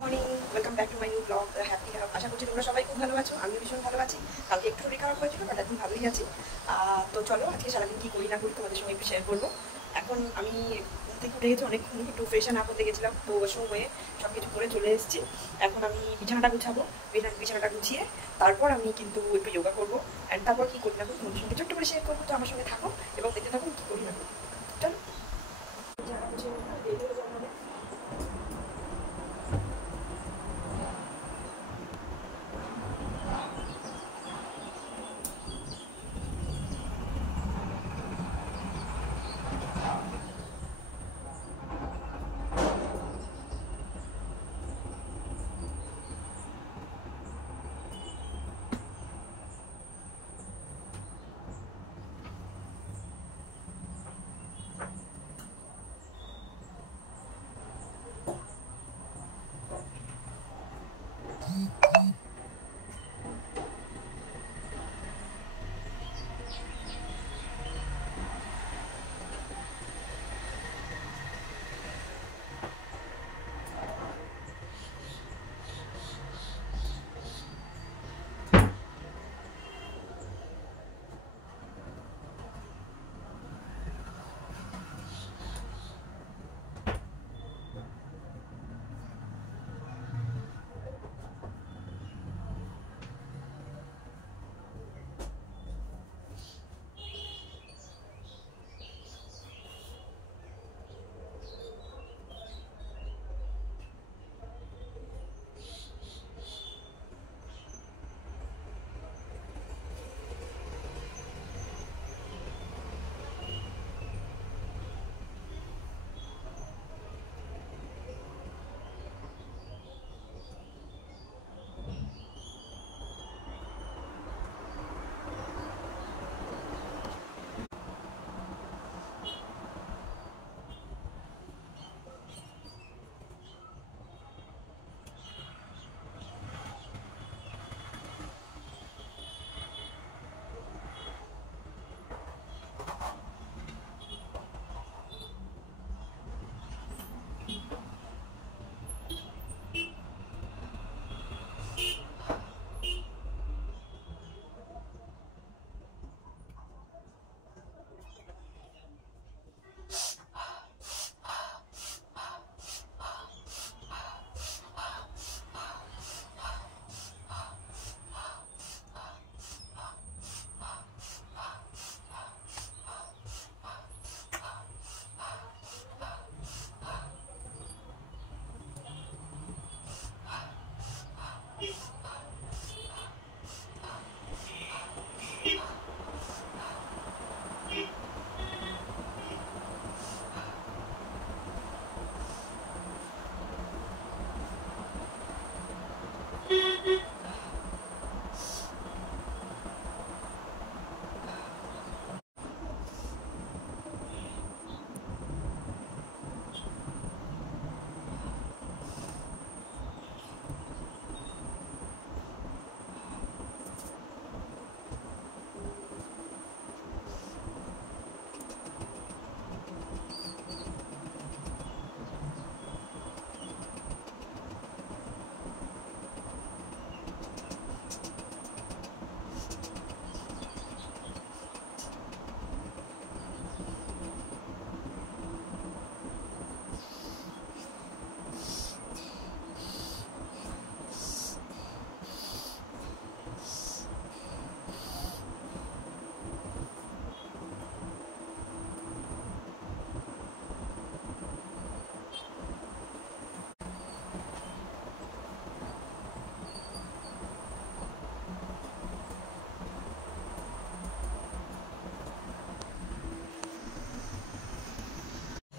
Morning, welcome back to my new blog happy hub. আশা করছি তোমরা সবাই খুব ভালো আছো। আমিও ভীষণ ভালো আছি। কালকে একটু শরীর খারাপ হয়েছিল, বাট এখন ভালোই আছি। তো চলো আজকে সারাদিন কী করি না করি তোমাদের সঙ্গে একটু শেয়ার করবো। এখন আমি ঘুম থেকে উঠে গেছি অনেকক্ষণ, একটু ফ্রেশ আপ হতে গেছিলাম, তো ওয়াশরুম হয়ে সব কিছু করে চলে এসেছি। এখন আমি বিছানাটা গুছাবো, বিছানাটা গুছিয়ে তারপর আমি কিন্তু একটু যোগা করবো। অ্যান্ড তারপর কী করি না করি তোমাদের সঙ্গে ছোট্ট করে শেয়ার করবো। তো আমার সঙ্গে থাকো এবং দেখতে থাকো কী করি না করি। চলো বিছানাটা গুছিয়ে রেডি হয়ে যাবো।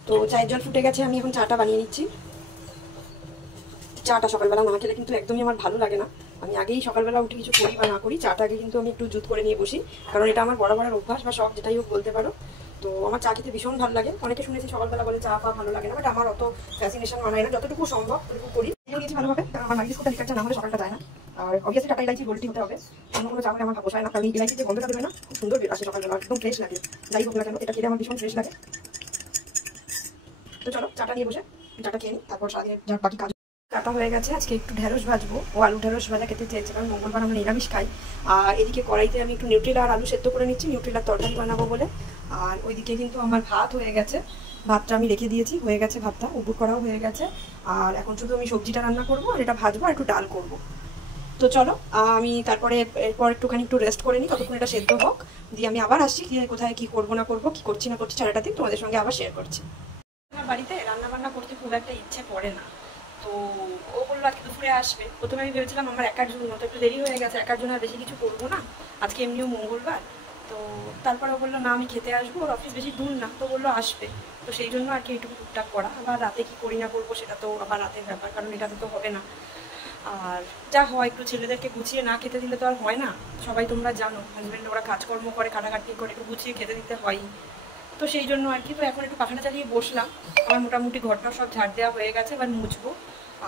তো চায়ের জল ফুটে গেছে, আমি এখন চাটা বানিয়ে নিচ্ছি। চাটা সকালবেলা না খেলে কিন্তু একদমই আমার ভালো লাগে না। আমি আগেই সকালবেলা উঠে কিছু করি বা না করি, চাটা আগে কিন্তু আমি একটু জুত করে নিয়ে বসি, কারণ এটা আমার বড় বড় অভ্যাস বা শখ, যেটাই হোক বলতে পারো। তো আমার চা খেতে ভীষণ ভালো লাগে। অনেকে শুনেছি সকালবেলা বলে চা পা ভালো লাগে না, বাট আমার অত ফ্যাসিনেশন মানায় না। যতটুকু সম্ভব ততটুকু করি। গেছি ভালোভাবে, কারণ আমার মাইলিস করতে লিকার চা না হলে সকালটা যায় না। আর অবভিয়াসলি টাটা ইলাইচি গোল্ডটি হতে হবে। অন্য কোনো চা হলে আমার পোষায় না, কারণ ইলাইচি যে গন্ধটা দেবে না, খুব সুন্দর আসে সকালবেলা, একদম ফ্রেশ লাগে। যাই হোক না কেন, এটা খেলে আমার ভীষণ ফ্রেশ লাগে। তো চলো চাটা নিয়ে বসে চাটা খেয়ে নিই, তারপর সারাদিনের যা বাকি কাজ কাটা হয়ে গেছে। আজকে একটু ঢেঁড়স ভাজবো, ও আলু ঢেঁড়স ভাজা খেতে চেয়েছে, কারণ মঙ্গলবার আমরা নিরামিষ খাই। আর এদিকে কড়াইতে আমি একটু নিউট্রিলা আর আলু সেদ্ধ করে নিচ্ছি, নিউট্রিলার তরকারি বানাবো বলে। আর ওইদিকে কিন্তু আমার ভাত হয়ে গেছে, ভাতটা আমি রেখে দিয়েছি, হয়ে গেছে ভাতটা, উপুর করাও হয়ে গেছে। আর এখন শুধু আমি সবজিটা রান্না করবো, আর এটা ভাজবো, আর একটু ডাল করবো। তো চলো আমি তারপরে এরপর একটুখানি একটু রেস্ট করে নিই, ততক্ষণ এটা সেদ্ধ হোক, দিয়ে আমি আবার আসছি, গিয়ে কোথায় কী করবো না করবো, কী করছি না করছি সারাটা দিন তোমাদের সঙ্গে আবার শেয়ার করছি। আমার বাড়িতে রান্না বান্না করতে খুব একটা ইচ্ছে করে না, তো ও বললো আজকে দুপুরে আসবে। প্রথমে আমি ভেবেছিলাম আমার একার জন্য, তো একটু দেরি হয়ে গেছে, একার জন্য আর বেশি কিছু করবো না, আজকে এমনিও মঙ্গলবার। তো তারপরে ও বললো না আমি খেতে আসবো, ওর অফিস বেশি দূর না, তো বললো আসবে। তো সেই জন্য আর কি একটু টুকটাক করা, আবার রাতে কি করি না করবো সেটা তো আবার রাতের ব্যাপার, কারণ এটাতে তো হবে না। আর যা হয় একটু ছেলেদেরকে গুছিয়ে না খেতে দিলে তো আর হয় না, সবাই তোমরা জানো হাজব্যান্ড ওরা কাজকর্ম করে, কাটাকাটি করে, একটু গুছিয়ে খেতে দিতে হয়। তো সেই জন্য আর কি। তো এখন একটু পাখাটা চালিয়ে বসলাম, আমার মোটামুটি ঘরটা সব ঝাড় দেওয়া হয়ে গেছে, এবার মুছবো।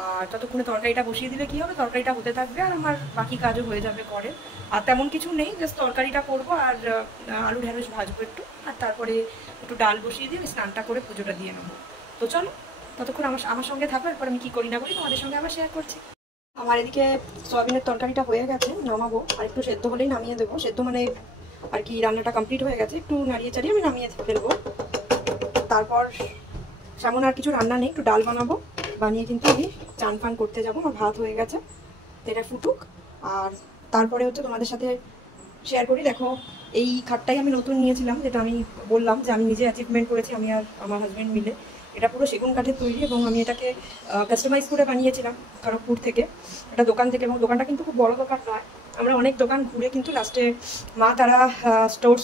আর ততক্ষণে তরকারিটা বসিয়ে দিলে কি হবে, তরকারিটা হতে থাকবে আর আমার বাকি কাজও হয়ে যাবে করে। আর তেমন কিছু নেই, জাস্ট তরকারিটা করবো আর আলু ঢেঁড়স ভাজবো একটু, আর তারপরে একটু ডাল বসিয়ে দিয়ে আমি স্নানটা করে পুজোটা দিয়ে নেবো। তো চলো ততক্ষণ আমার সঙ্গে থাকো, এরপর আমি কী করি না করি তোমাদের সঙ্গে আবার শেয়ার করছি। আমার এদিকে সয়াবিনের তরকারিটা হয়ে গেছে, নামাবো, আর একটু সেদ্ধ হলেই নামিয়ে দেবো। সেদ্ধ মানে আর কি রান্নাটা কমপ্লিট হয়ে গেছে, একটু নাড়িয়ে চাড়িয়ে আমি নামিয়ে ফেলবো। তারপর সেমন আর কিছু রান্না নেই, একটু ডাল বানাবো, বানিয়ে কিন্তু আমি চান ফান করতে যাবো। আমার ভাত হয়ে গেছে, এটা ফুটুক, আর তারপরে হচ্ছে তোমাদের সাথে শেয়ার করি। দেখো এই খাটটাই আমি নতুন নিয়েছিলাম, যেটা আমি বললাম যে আমি নিজে অ্যাচিভমেন্ট করেছি, আমি আর আমার হাজব্যান্ড মিলে। এটা পুরো সেগুন কাঠের তৈরি, এবং আমি এটাকে কাস্টমাইজ করে বানিয়েছিলাম খড়গপুর থেকে, একটা দোকান থেকে। এবং দোকানটা কিন্তু খুব বড় দোকান নয়, আমরা অনেক দোকান ঘুরে কিন্তু লাস্টে মা তারা স্টোর্স,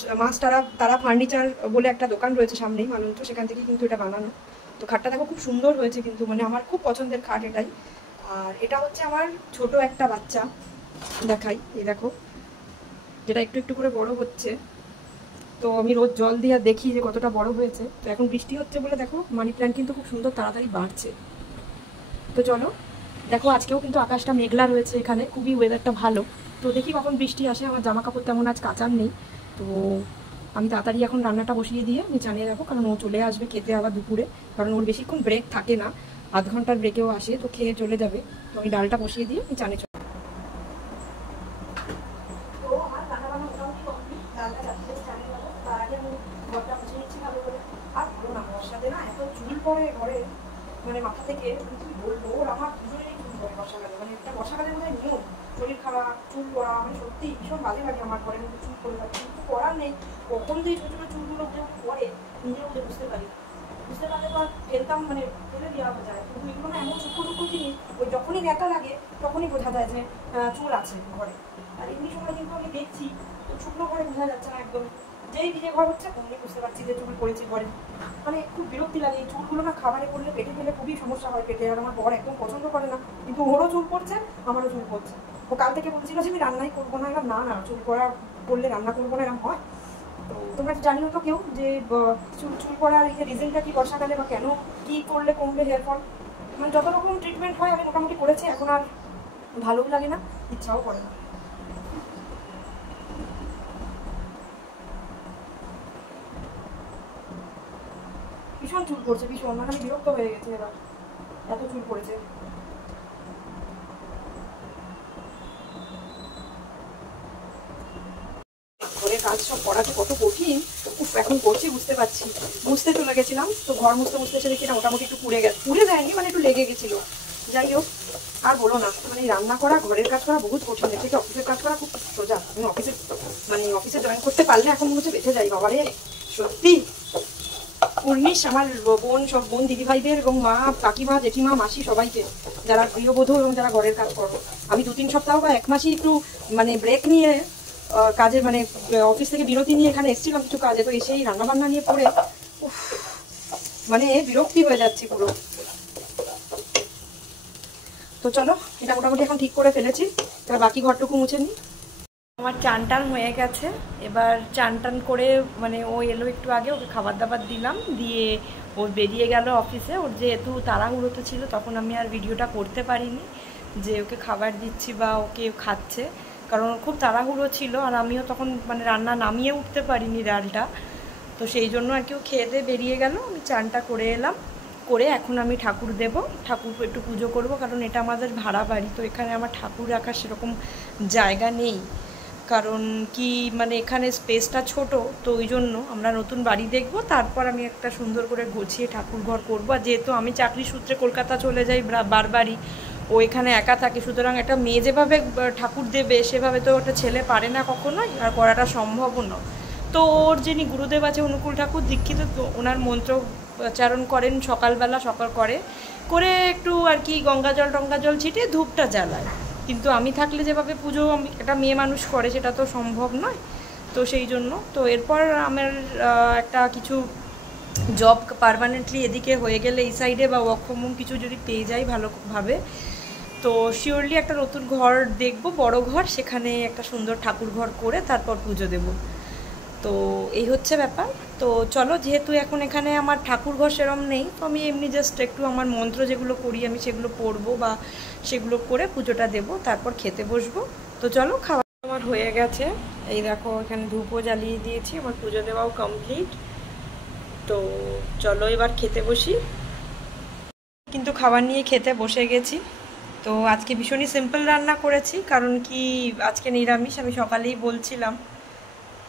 তারা ফার্নিচার বলে একটা দোকান রয়েছে সামনেই মালঞ্চ, সেখান থেকে কিন্তু এটা বানানো। তো খাটটা দেখো খুব সুন্দর হয়েছে কিন্তু, মানে আমার খুব পছন্দের খাট এটাই। আর এটা হচ্ছে আমার ছোট একটা বাচ্চা, দেখাই, এই দেখো, যেটা একটু একটু করে বড় হচ্ছে। তো আমি রোজ জল দিয়ে দেখি যে কতটা বড় হয়েছে। তো এখন বৃষ্টি হচ্ছে বলে দেখো মানি প্ল্যান্ট কিন্তু খুব সুন্দর তাড়াতাড়ি বাড়ছে। তো চলো দেখো, আজকেও কিন্তু আকাশটা মেঘলা রয়েছে, এখানে খুবই ওয়েদারটা ভালো। তো দেখি কখন বৃষ্টি আসে, আমার জামা কাপড় তেমন আজ কাচার নেই। তো আমি তাড়াতাড়ি এখন রান্নাটা বসিয়ে দিয়ে আমি জানিয়ে রাখবো, কারণ ও চলে আসবে খেতে আবার দুপুরে, কারণ ওর বেশিক্ষণ ব্রেক থাকে না, আধ ঘন্টার ব্রেকেও আসে, তো খেয়ে চলে যাবে। তো আমি ডালটা বসিয়ে দিয়ে আমি জানে মানে মাথা থেকে বলবো, আমার দুজনেরই চুল পড়ে বর্ষাকালে, মানে একটা বর্ষাকালের মধ্যে নিয়ম, শরীর খারাপ, চুল পড়া, মানে সত্যি ভীষণ বাজে লাগে আমার ঘরের মধ্যে চুল পড়ে থাকে, কিন্তু করার নেই। কখন যে ছোটো ছোটো চুলগুলো উঠে পড়ে নিজেও বুঝতে পারি, বুঝতে পারলে তো আর ফেলতাম, মানে ফেলে দেওয়া যায়। কিন্তু এগুলো না এমন সূক্ষ্ম সূক্ষ্ম জিনিস, ওই যখনই ন্যাকা লাগে তখনই বোঝা যায় যে চুল আছে ঘরে। আর এমনি সময় কিন্তু আমি দেখছি তো শুকনো ঘরে বোঝা যাচ্ছে না একদম, যেই ভিজে ঘর হচ্ছে তখনই বুঝতে পারছি যে চুল পড়েছে ঘরে। মানে খুব বিরক্তি লাগে, এই চুলগুলো না খাবারে পড়লে পেটে গেলে খুবই সমস্যা হয় পেটে, আর আমার বর একদম পছন্দ করে না, কিন্তু ওরও চুল পড়ছে আমারও চুল পড়ছে। ও কাল থেকে বলছিল যে আমি রান্নাই করবো না, এবার না না চুল পড়লে রান্না করবো না এরকম হয়। তো তোমরা জানিও তো কেউ যে চুল পড়ার এই যে রিজনটা কি বর্ষাকালে, বা কেন কি করলে কমবে হেয়ার ফল, মানে যত রকম ট্রিটমেন্ট হয় আমি মোটামুটি করেছি, এখন আর ভালোও লাগে না, ইচ্ছাও করে না। ভীষণ চুল পড়ছে, ভীষণ, মানে আমি বিরক্ত হয়ে গেছি এবার, এত চুল পড়েছে। ঘরে কাজ সব করাটা কত কঠিন, এখন করছি বুঝতে পারছি। মুছতে চলে গেছিলাম, তো ঘর মুছতে মুছতে এসে দেখি না মোটামুটি একটু পুড়ে গেছে, পুড়ে যায়নি মানে একটু লেগে গেছিলো। যাই হোক, আর বলো না, মানে রান্না করা, ঘরের কাজ করা বহুত কঠিন, এর থেকে অফিসের কাজ করা খুব সোজা। আমি অফিসে জয়েন করতে পারলে এখন মনে হচ্ছে বেঁচে যাই বাবারে, সত্যি। উর্নিশ আমার বোন দিদিভাইদের এবং মা, কাকিমা, জেঠিমা, মাসি, সবাইকে, যারা গৃহবধূ এবং যারা ঘরের কাজ করো, আমি 2-3 সপ্তাহ বা 1 মাসই একটু মানে ব্রেক নিয়ে কাজে, মানে অফিস থেকে বিরতি নিয়ে এখানে এসেছিলাম কিছু কাজে, তো এসেই রান্নাবান্না নিয়ে পড়ে মানে বিরক্তি হয়ে যাচ্ছি পুরো। তো চলো এটা মোটামুটি এখন ঠিক করে ফেলেছি, এবার বাকি ঘরটুকু মুছে নিই। আমার চান টান হয়ে গেছে, এবার চান টান করে মানে ও এলো একটু আগে, ওকে খাবার দাবার দিলাম, দিয়ে ও বেরিয়ে গেল অফিসে। ওর যেহেতু তাড়াহুড়োতে ছিল তখন আমি আর ভিডিওটা করতে পারিনি যে ওকে খাবার দিচ্ছি বা ওকে খাচ্ছে, কারণ খুব তাড়াহুড়ো ছিল, আর আমিও তখন মানে রান্না নামিয়ে উঠতে পারিনি ডালটা। তো সেই জন্য আর কি ও খেয়ে দিয়ে বেরিয়ে গেল, আমি চানটা করে এলাম, করে এখন আমি ঠাকুর দেব, ঠাকুর একটু পুজো করব, কারণ এটা আমাদের ভাড়া বাড়ি, তো এখানে আমার ঠাকুর রাখার সেরকম জায়গা নেই। কারণ কি মানে এখানে স্পেসটা ছোট, তো ওই জন্য আমরা নতুন বাড়ি দেখব, তারপর আমি একটা সুন্দর করে গুছিয়ে ঠাকুর ঘর করবো। আর যেহেতু আমি চাকরি সূত্রে কলকাতা চলে যাই বারবারই, ও এখানে একা থাকে, সুতরাং একটা মেয়ে যেভাবে ঠাকুর দেবে সেভাবে তো একটা ছেলে পারে না কখনোই, আর করাটা সম্ভবও না। তো ওর যিনি গুরুদেব আছে অনুকূল ঠাকুর দীক্ষিত, তো ওনার মন্ত্রোচ্চারণ করেন সকালবেলা, সকাল করে একটু আর কি গঙ্গাজল টঙ্গাজল ছিটে ধূপটা জ্বালায়। কিন্তু আমি থাকলে যেভাবে পুজো একটা মেয়ে মানুষ করে সেটা তো সম্ভব নয়, তো সেই জন্য তো এরপর আমার একটা কিছু জব পার্মানেন্টলি এদিকে হয়ে গেলে এই সাইডে বা ওয়ার্ক ফ্রম হোম কিছু যদি পেয়ে যাই ভালোভাবে, তো শিওরলি একটা নতুন ঘর দেখবো, বড় ঘর, সেখানে একটা সুন্দর ঠাকুর ঘর করে তারপর পুজো দেব। তো এই হচ্ছে ব্যাপার। তো চলো, যেহেতু এখন এখানে আমার ঠাকুর ঘর সেরম নেই, তো আমি এমনি জাস্ট একটু আমার মন্ত্র যেগুলো করি আমি সেগুলো পড়বো বা সেগুলো করে পুজোটা দেব, তারপর খেতে বসবো। তো চলো, খাওয়া আমার হয়ে গেছে, এই দেখো এখানে ধূপও জ্বালিয়ে দিয়েছি, আমার পুজো দেওয়াও কমপ্লিট। তো চলো এবার খেতে বসি। কিন্তু খাবার নিয়ে খেতে বসে গেছি। তো আজকে ভীষণই সিম্পল রান্না করেছি, কারণ কি আজকে নিরামিষ, আমি সকালেই বলছিলাম,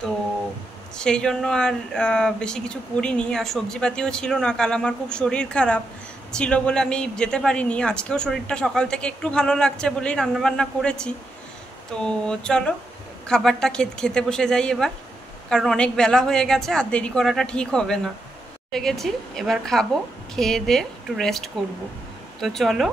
তো সেই জন্য আর বেশি কিছু করিনি। আর সবজিপাতিও ছিল না, কাল আমার খুব শরীর খারাপ ছিল বলে আমি যেতে পারিনি। আজকেও শরীরটা সকাল থেকে একটু ভালো লাগছে বলেই রান্নাবান্না করেছি। তো চলো খাবারটা খেতে বসে যাই এবার, কারণ অনেক বেলা হয়ে গেছে, আর দেরি করাটা ঠিক হবে না। বসে গেছি, এবার খাবো, খেয়ে দিয়ে একটু রেস্ট করব। তো চলো